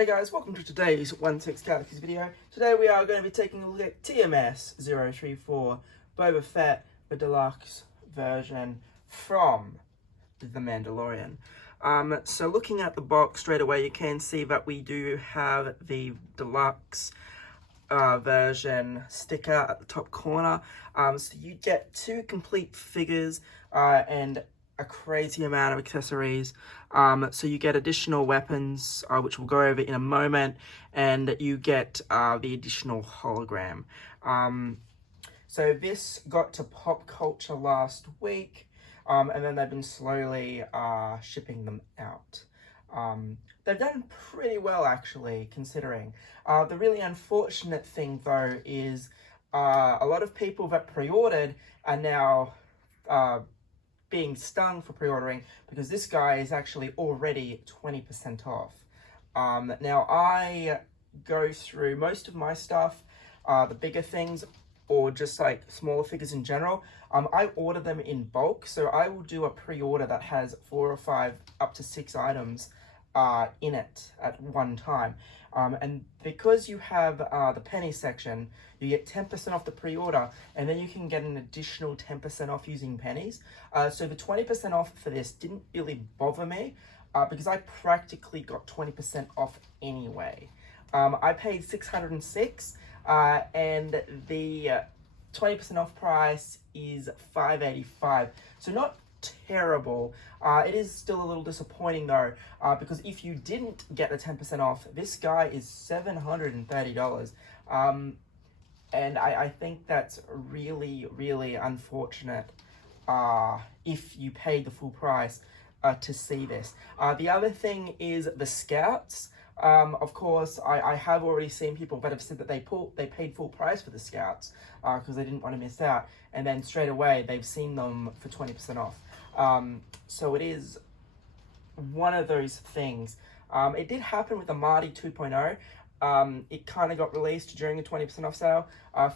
Hey guys, welcome to today's 16 Galaxies video. Today we are going to be taking a look at TMS 034 Boba Fett the Deluxe version from The Mandalorian. So looking at the box straight away, you can see that we do have the Deluxe version sticker at the top corner. So you get two complete figures and a crazy amount of accessories. So you get additional weapons, which we'll go over in a moment, and you get the additional hologram. So this got to pop culture last week, and then they've been slowly shipping them out. They've done pretty well, actually, considering. The really unfortunate thing, though, is a lot of people that pre-ordered are now being stung for pre-ordering because this guy is actually already 20% off. Now, I go through most of my stuff, the bigger things, or just like smaller figures in general. I order them in bulk, so I will do a pre-order that has 4 or 5 up to 6 items in it at one time. And because you have the penny section, you get 10% off the pre-order, and then you can get an additional 10% off using pennies. So the 20% off for this didn't really bother me because I practically got 20% off anyway. I paid $606, and the 20% off price is $585. So not terrible. It is still a little disappointing though, because if you didn't get the 10% off, this guy is $730. And I think that's really, really unfortunate if you paid the full price to see this. The other thing is the Scouts. Of course, I have already seen people that have said that they paid full price for the Scouts because they didn't want to miss out, and then straight away they've seen them for 20% off. So it is one of those things. It did happen with the Marty 2.0. It kind of got released during the 20% off sale.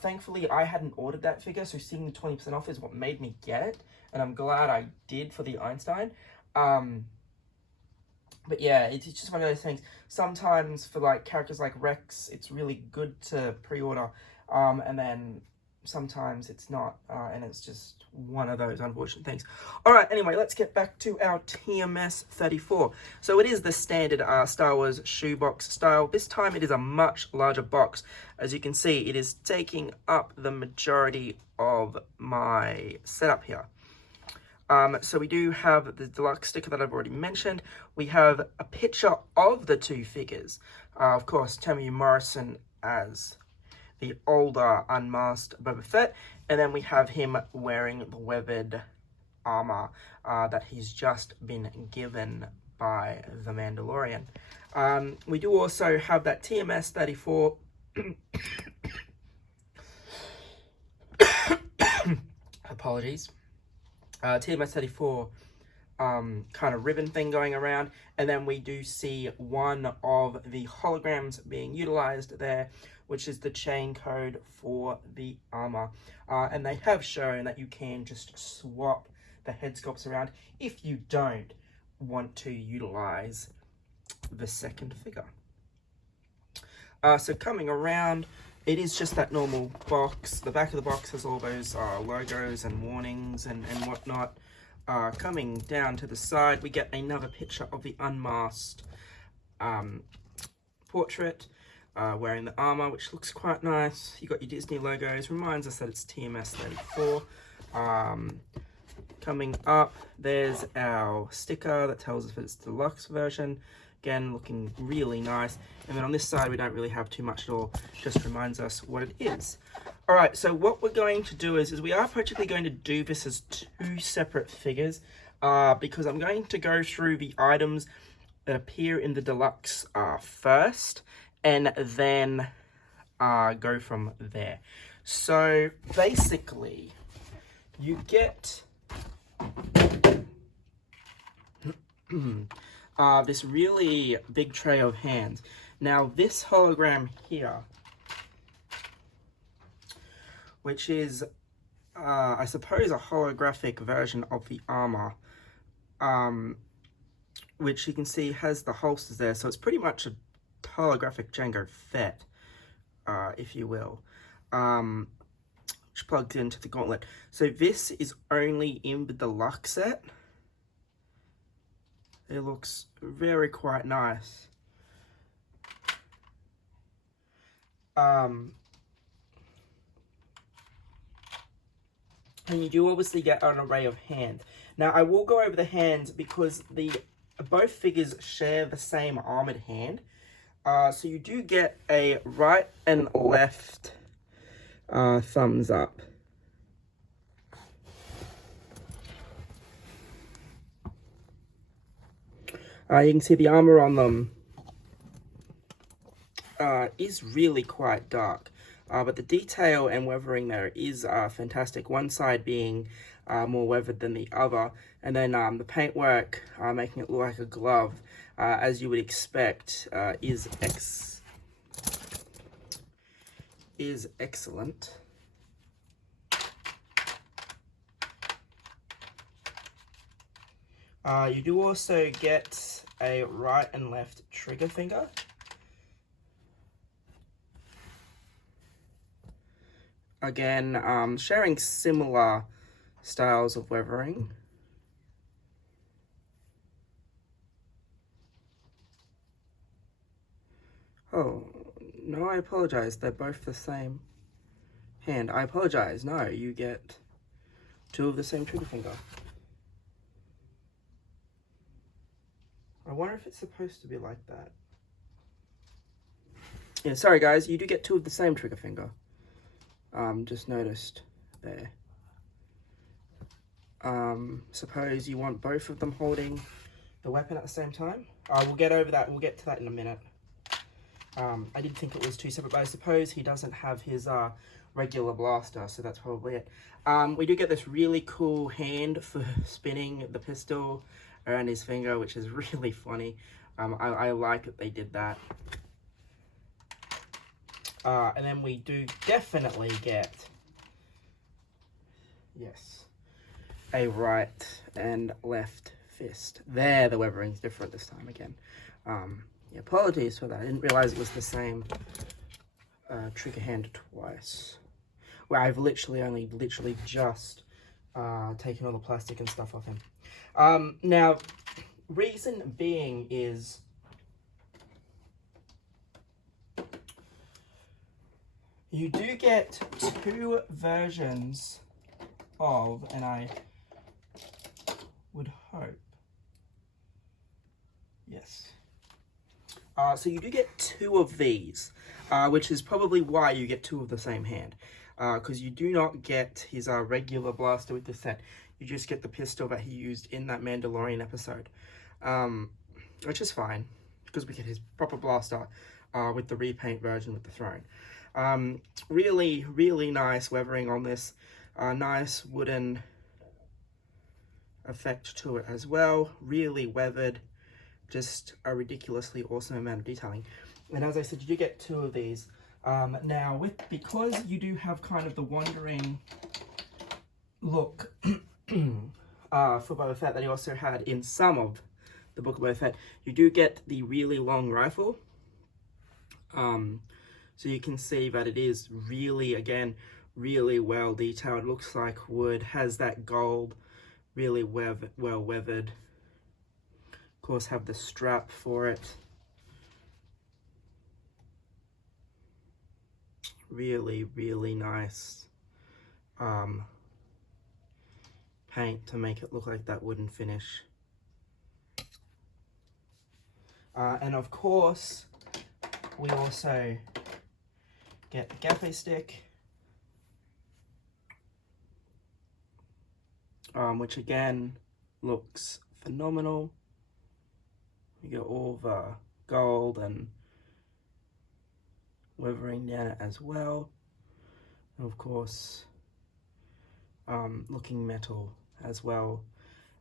Thankfully, I hadn't ordered that figure, so seeing the 20% off is what made me get it, and I'm glad I did for the Einstein. But yeah, it's just one of those things. Sometimes for like characters like Rex, it's really good to pre-order, and then sometimes it's not, and it's just one of those unfortunate things. Alright, anyway, let's get back to our TMS 34. So it is the standard Star Wars shoebox style. This time it is a much larger box. As you can see, it is taking up the majority of my setup here. So we do have the deluxe sticker that I've already mentioned. We have a picture of the two figures. Of course, Temuera Morrison as the older unmasked Boba Fett, and then we have him wearing the weathered armor that he's just been given by the Mandalorian. We do also have that TMS 34 apologies. TMS 34 kind of ribbon thing going around, and then we do see one of the holograms being utilized there, which is the chain code for the armor. And they have shown that you can just swap the head sculpts around if you don't want to utilize the second figure. So coming around, it is just that normal box. The back of the box has all those logos and warnings and whatnot. Coming down to the side, we get another picture of the unmasked portrait wearing the armor, which looks quite nice. You got your Disney logos, reminds us that it's TMS 34. Coming up, there's our sticker that tells us that it's the deluxe version. Again, looking really nice. And then on this side, we don't really have too much at all. Just reminds us what it is. All right, so what we're going to do is we are practically going to do this as 2 separate figures because I'm going to go through the items that appear in the deluxe first, and then go from there. So basically, you get this really big tray of hands. Now this hologram here, which is I suppose a holographic version of the armor, which you can see has the holsters there, so it's pretty much a holographic Jango Fett, if you will, which plugs into the gauntlet. So this is only in the deluxe set. It looks very quite nice. And you do obviously get an array of hands. Now I will go over the hands because both figures share the same armored hand. So you do get a right and left thumbs up. You can see the armor on them is really quite dark. But the detail and weathering there is fantastic. One side being more weathered than the other. And then the paintwork, making it look like a glove, as you would expect, is excellent. You do also get a right and left trigger finger. Again, sharing similar styles of weathering. Oh, no, I apologize. They're both the same hand. I apologize. No, you get two of the same trigger finger. I wonder if it's supposed to be like that. Yeah, sorry guys, you do get two of the same trigger finger. Just noticed there. Suppose you want both of them holding the weapon at the same time. We'll get over that. We'll get to that in a minute. I did think it was two separate, but I suppose he doesn't have his regular blaster, so that's probably it. We do get this really cool hand for spinning the pistol around his finger, which is really funny. I like that they did that. And then we do definitely get, yes, a right and left fist. There, the weathering's different this time again. Yeah, apologies for that. I didn't realize it was the same trigger hand twice. Where I've literally just taken all the plastic and stuff off him. Now, reason being is you do get two versions of, and I would hope, yes. So you do get two of these, which is probably why you get two of the same hand. Because you do not get his regular blaster with the set. You just get the pistol that he used in that Mandalorian episode. Which is fine, because we get his proper blaster with the repaint version with the throne. Really, really nice weathering on this. Nice wooden effect to it as well. Really weathered. Just a ridiculously awesome amount of detailing. And as I said, you do get two of these. Now, because you do have kind of the wandering look for Boba Fett that he also had in some of the Book of Boba Fett, you do get the really long rifle. So you can see that it is really, again, really well detailed. Looks like wood, has that gold, really well weathered. Of course, have the strap for it. Really, really nice paint to make it look like that wooden finish. And of course, we also get the gaffer stick, which again looks phenomenal. You get all the gold and weathering down it as well. And of course, looking metal as well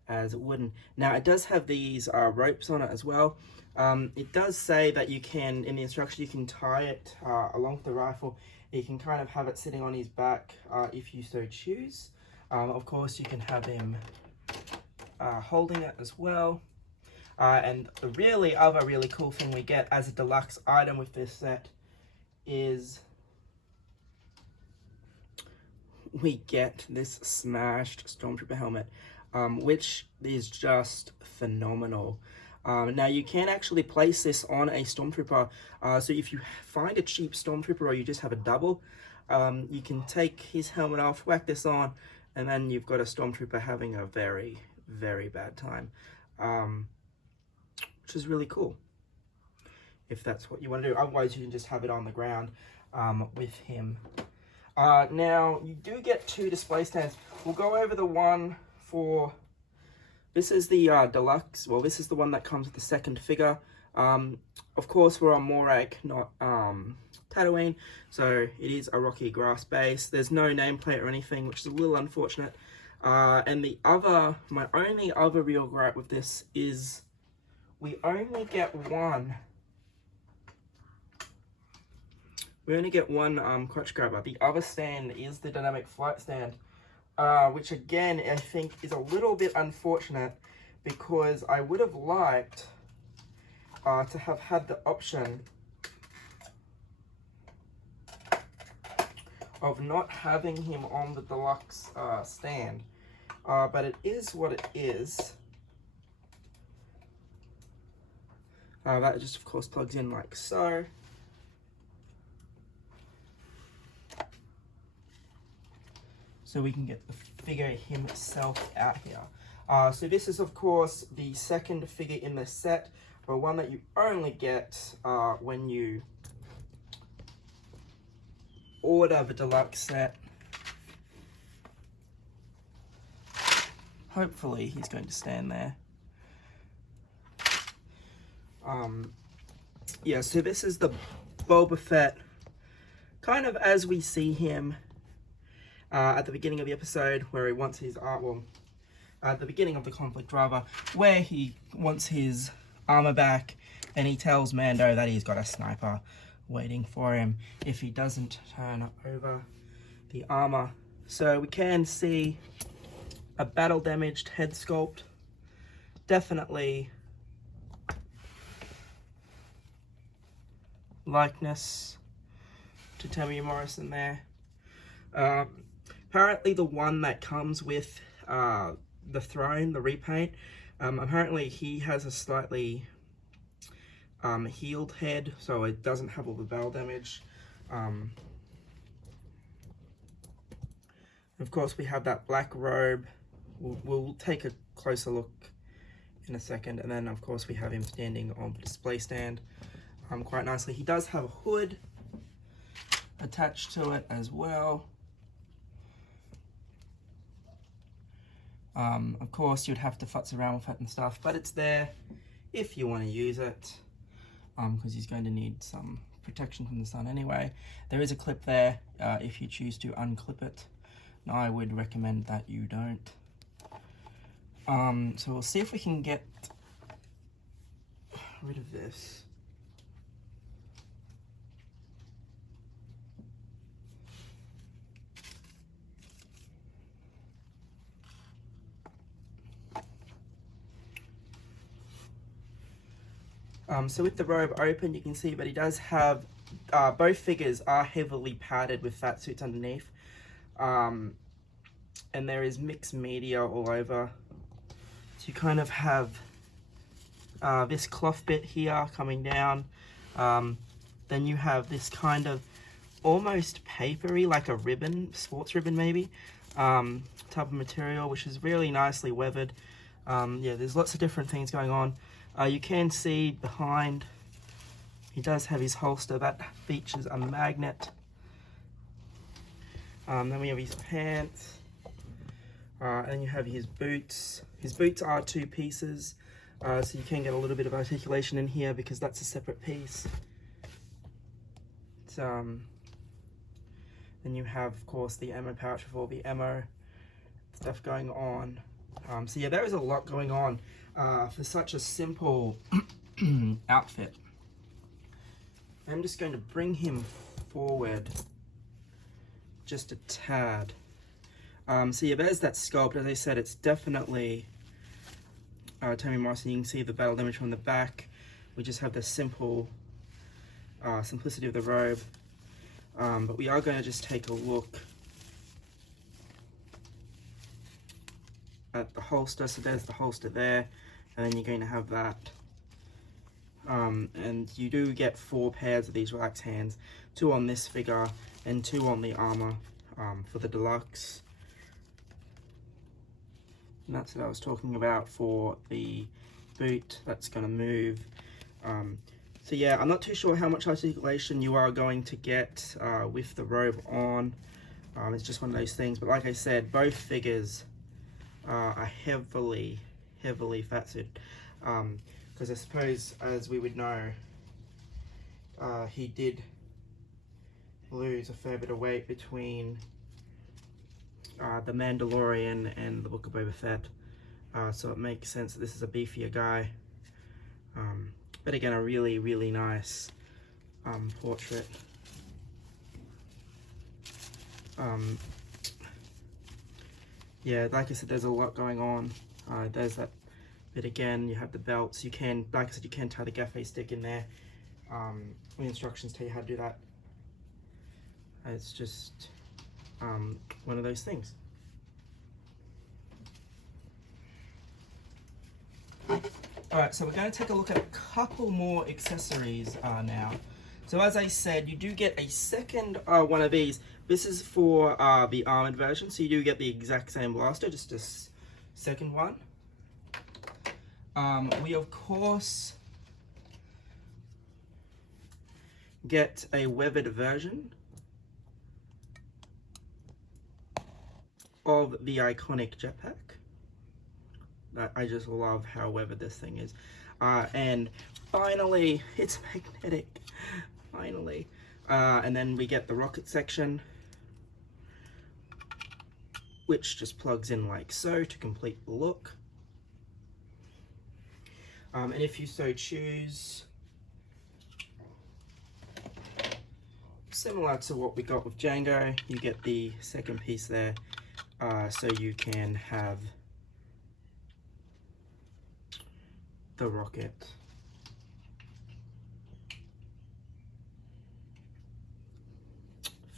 as wooden. Now it does have these ropes on it as well. It does say that you can, in the instruction, you can tie it along with the rifle. You can kind of have it sitting on his back if you so choose. Of course, you can have him holding it as well. And the really cool thing we get as a deluxe item with this set is we get this smashed Stormtrooper helmet, which is just phenomenal. Now you can actually place this on a Stormtrooper, so if you find a cheap Stormtrooper or you just have a double, you can take his helmet off, whack this on, and then you've got a Stormtrooper having a very bad time, which is really cool if that's what you want to do. Otherwise you can just have it on the ground with him. Now you do get 2 display stands. We'll go over the one for, this is the deluxe. Well, this is the one that comes with the second figure. Of course we're on Morag, not Tatooine, so it is a rocky grass base. There's no nameplate or anything, which is a little unfortunate. And my only other real gripe with this is we only get one. We only get one crotch grabber. The other stand is the dynamic flight stand, which again I think is a little bit unfortunate, because I would have liked to have had the option of not having him on the deluxe stand, but it is what it is. That just of course plugs in like so. So we can get the figure himself out here. So this is of course the second figure in the set, but one that you only get when you order the deluxe set. Hopefully he's going to stand there. Yeah, so this is the Boba Fett, kind of as we see him at the beginning of the episode, where he wants his at the beginning of the conflict rather, where he wants his armor back, and he tells Mando that he's got a sniper waiting for him if he doesn't turn over the armor. So we can see a battle damaged head sculpt. Definitely likeness to Tammy Morrison there. Apparently the one that comes with the throne, the repaint, apparently he has a slightly healed head, so it doesn't have all the battle damage. Of course we have that black robe. We'll take a closer look in a second, and then of course we have him standing on the display stand quite nicely. He does have a hood attached to it as well. Of course you'd have to futz around with it and stuff, but it's there if you want to use it, because he's going to need some protection from the sun anyway. There is a clip there if you choose to unclip it. Now I would recommend that you don't. So we'll see if we can get rid of this. So with the robe open, you can see that he does have, both figures are heavily padded with fat suits underneath. And there is mixed media all over. So you kind of have this cloth bit here coming down. Then you have this kind of almost papery, like a ribbon, sports ribbon maybe, type of material, which is really nicely weathered. Yeah, there's lots of different things going on. You can see behind, he does have his holster that features a magnet. Then we have his pants, and you have his boots. His boots are 2 pieces, so you can get a little bit of articulation in here because that's a separate piece. Then you have, of course, the ammo pouch with all the ammo stuff going on. So yeah, there is a lot going on for such a simple outfit. I'm just going to bring him forward just a tad. So yeah, there's that sculpt. As I said, it's definitely Tammy Morrison. You can see the battle damage from the back. We just have the simplicity of the robe. But we are going to just take a look at the holster. So there's the holster there, and then you're going to have that. And you do get 4 pairs of these relaxed hands, 2 on this figure and 2 on the armor for the deluxe. And that's what I was talking about for the boot. That's going to move. So yeah, I'm not too sure how much articulation you are going to get with the robe on. It's just one of those things. But like I said, both figures are heavily fat suited. Because I suppose, as we would know, he did lose a fair bit of weight between The Mandalorian and the Book of Boba Fett. So it makes sense that this is a beefier guy. But again, a really nice portrait. Yeah, like I said, there's a lot going on. There's that bit again. You have the belts. You can, like I said, you can tie the gaffe stick in there. The instructions tell you how to do that. It's just one of those things. Alright, so we're going to take a look at a couple more accessories now. So as I said, you do get a second one of these. This is for the armored version, so you do get the exact same blaster, just a second one. We of course get a weathered version of the iconic jetpack. I just love how weathered this thing is. And finally, it's magnetic. Finally. And then we get the rocket section, which just plugs in like so to complete the look. And if you so choose, similar to what we got with Django, you get the second piece there, so you can have the rocket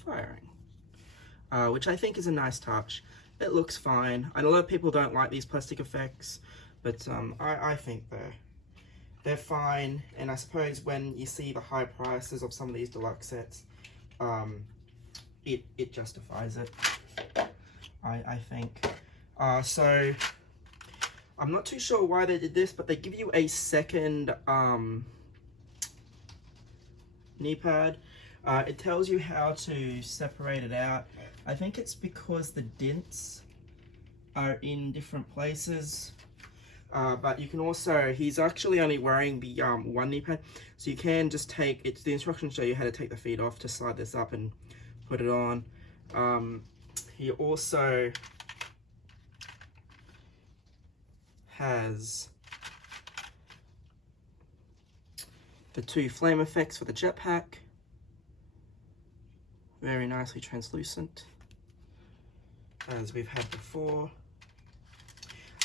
firing, which I think is a nice touch. It looks fine. I know a lot of people don't like these plastic effects, but I think they're fine. And I suppose when you see the high prices of some of these deluxe sets, it justifies it, I think. So I'm not too sure why they did this, but they give you a second knee pad. It tells you how to separate it out. I think it's because the dents are in different places. But you can also, he's actually only wearing the one knee pad, so you can just take, the instructions show you how to take the feet off to slide this up and put it on. He also has the 2 flame effects for the jetpack. Very nicely translucent, as we've had before.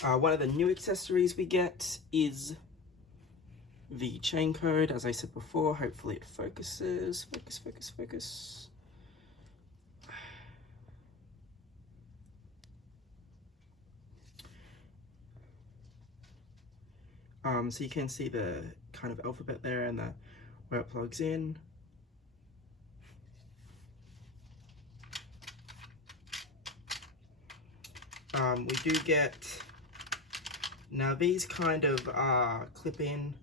One of the new accessories we get is the chain code, as I said before. Hopefully it focuses. Focus. So you can see the kind of alphabet there and where it plugs in. We do get, now these kind of clip in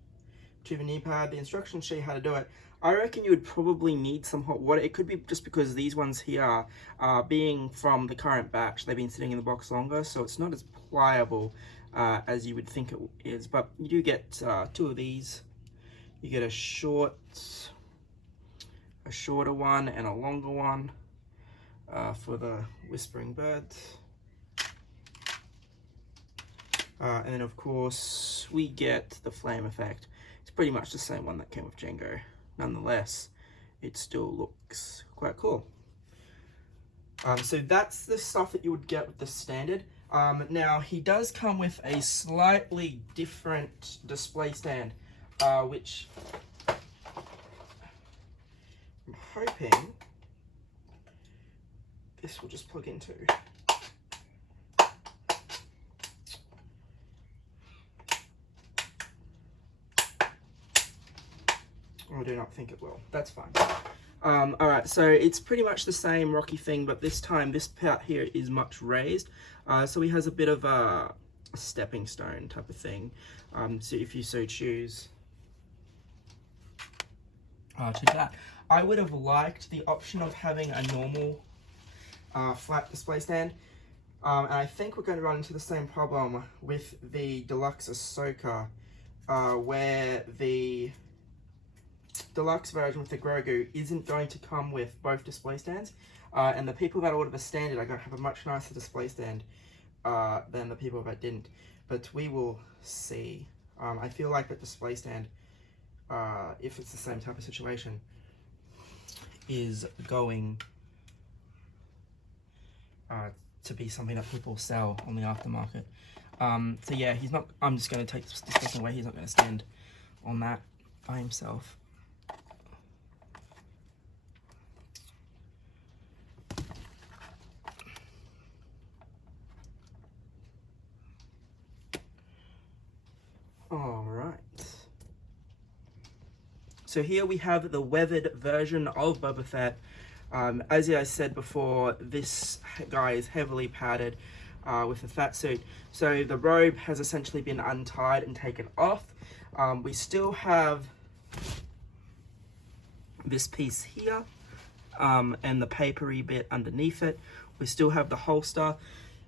to the knee pad. The instructions show you how to do it. I reckon you would probably need some hot water. It could be just because these ones here, being from the current batch, they've been sitting in the box longer, so it's not as pliable as you would think it is. But you do get 2 of these. You get a shorter one and a longer one for the Whispering Birds. And then of course we get the flame effect. It's pretty much the same one that came with Django. Nonetheless, it still looks quite cool. So that's the stuff that you would get with the standard. Now, he does come with a slightly different display stand, which I'm hoping this will just plug into. I do not think it will. That's fine. Alright, so it's pretty much the same Rocky thing, but this time this part here is much raised. So he has a bit of a stepping stone type of thing. So if you so choose to do that. I would have liked the option of having a normal flat display stand. And I think we're going to run into the same problem with the Deluxe Ahsoka, where the Deluxe version with the Grogu isn't going to come with both display stands, and the people that ordered the standard are going to have a much nicer display stand than the people that didn't. But we will see. I feel like that display stand, if it's the same type of situation, is going to be something that people sell on the aftermarket. So yeah, he's not. I'm just going to take this person away. He's not going to stand on that by himself. Alright. So here we have the weathered version of Boba Fett. As I said before, this guy is heavily padded with a fat suit. So the robe has essentially been untied and taken off. We still have this piece here and the papery bit underneath it. We still have the holster.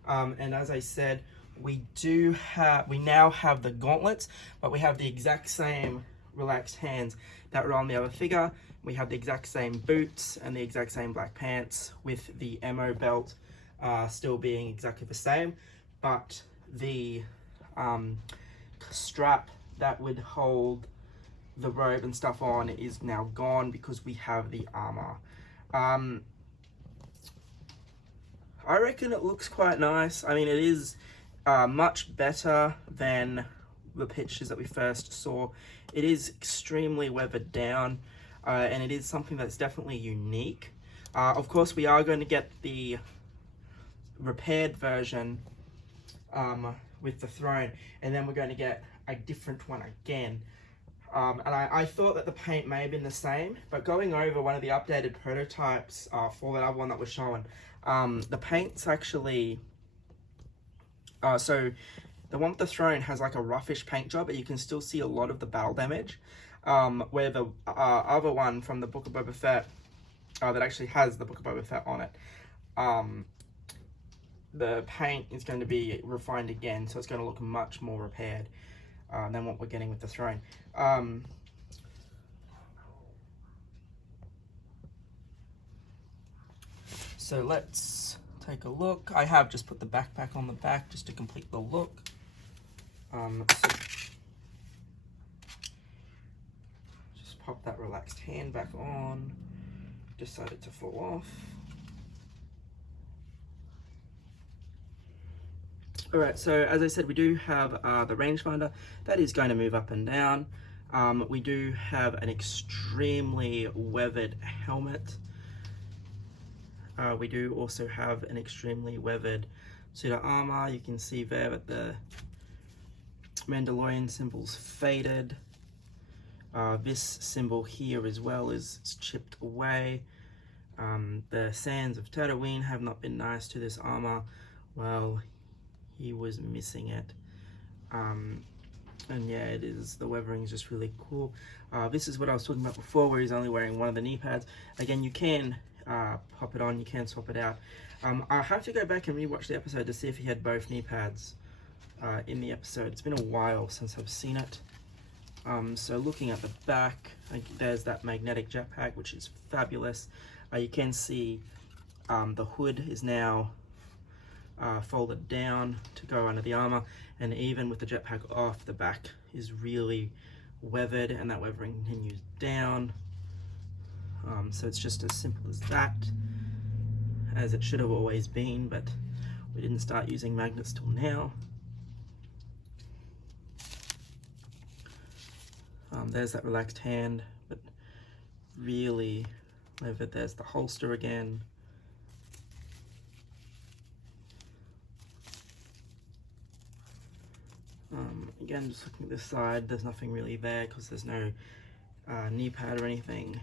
And as I said, we now have the gauntlets, but we have the exact same relaxed hands that were on the other figure. We have the exact same boots and the exact same black pants, with the ammo belt still being exactly the same, but the strap that would hold the robe and stuff on is now gone because we have the armor. I reckon it looks quite nice. I mean, it is much better than the pictures that we first saw. It is extremely weathered down, and it is something that's definitely unique. Of course, we are going to get the repaired version with the throne, and then we're going to get a different one again. And I thought that the paint may have been the same, but going over one of the updated prototypes for that other one that was shown, the paint's actually... so the one with the throne has like a roughish paint job, but you can still see a lot of the battle damage. Where the other one from the Book of Boba Fett, that actually has the Book of Boba Fett on it, the paint is going to be refined again, so it's going to look much more repaired than what we're getting with the throne. So let's take a look. I have just put the backpack on the back just to complete the look. Just pop that relaxed hand back on. Decided to fall off. Alright, so as I said, we do have the rangefinder. That is going to move up and down. We do have an extremely weathered helmet. We do also have an extremely weathered suit of armor. You can see there that the Mandalorian symbol's faded. This symbol here as well is chipped away. The sands of Tatooine have not been nice to this armor. Well, he was missing it. And yeah, it is, the weathering is just really cool. This is what I was talking about before, where he's only wearing one of the knee pads. Again, you can pop it on, you can swap it out. I'll have to go back and rewatch the episode to see if he had both knee pads in the episode. It's been a while since I've seen it. So looking at the back, there's that magnetic jetpack, which is fabulous. You can see the hood is now folded down to go under the armor, and even with the jetpack off, the back is really weathered, and that weathering continues down. So it's just as simple as that, as it should have always been, but We didn't start using magnets till now. There's that relaxed hand, but really, over there's the holster again. Again, just looking at this side, there's nothing really there because there's no knee pad or anything.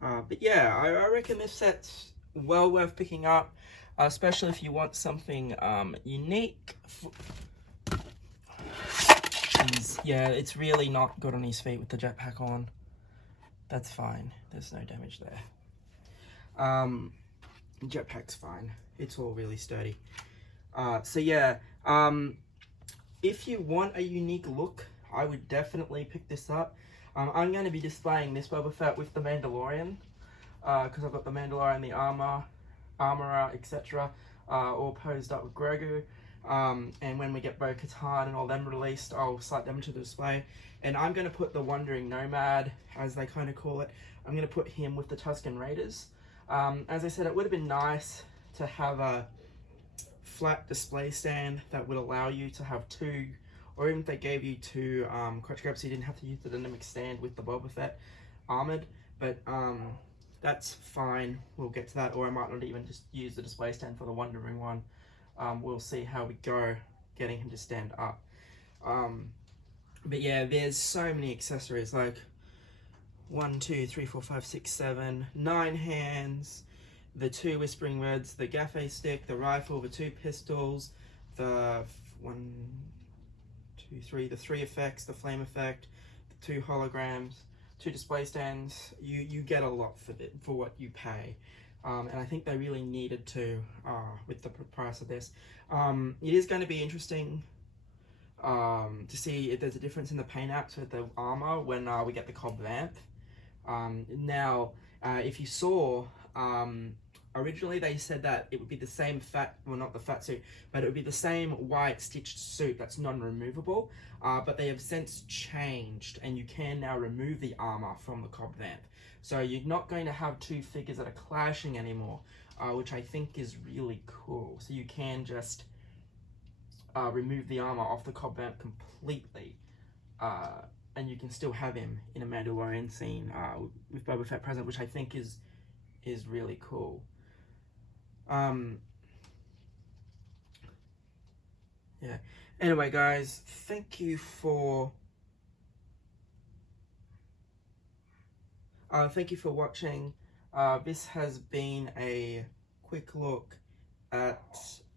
But yeah, I reckon this set's well worth picking up, especially if you want something unique. Yeah, it's really not good on his feet with the jetpack on. That's fine. There's no damage there. Jetpack's fine. It's all really sturdy. So yeah, if you want a unique look, I would definitely pick this up. I'm going to be displaying this Boba Fett with the Mandalorian, because I've got the Mandalorian, the armorer, etc., all posed up with Grogu. And when we get Bo-Katan and all them released, I'll slide them to the display. And I'm going to put the Wandering Nomad, as they kind of call it, I'm going to put him with the Tusken Raiders. As I said, it would have been nice to have a flat display stand that would allow you to have two, or even if they gave you two crotch grabs so you didn't have to use the dynamic stand with the Boba Fett armored. But that's fine, we'll get to that, or I might not even just use the display stand for the Wandering one. We'll see how we go getting him to stand up. But yeah, there's so many accessories, like 1, 2, 3, 4, 5, 6, 7, 9 hands, the 2 Whispering Reds, the gaffe stick, the rifle, the 2 pistols, the 1, 2, 3, the 3 effects, the flame effect, the 2 holograms, 2 display stands. You get a lot for what you pay. And I think they really needed to with the price of this. It is going to be interesting to see if there's a difference in the paint apps with the armor when we get the Cobb Vamp. Now, if you saw, originally they said that it would be the same well, not the fat suit, but it would be the same white stitched suit that's non-removable, but they have since changed, and you can now remove the armor from the Cobb Vamp. So you're not going to have 2 figures that are clashing anymore, which I think is really cool. So you can just remove the armor off the Cobb Vamp completely, and you can still have him in a Mandalorian scene with Boba Fett present, which I think is really cool. Yeah. Anyway, guys, thank you for watching. This has been a quick look at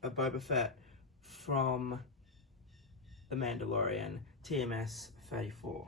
a Boba Fett from The Mandalorian TMS 34.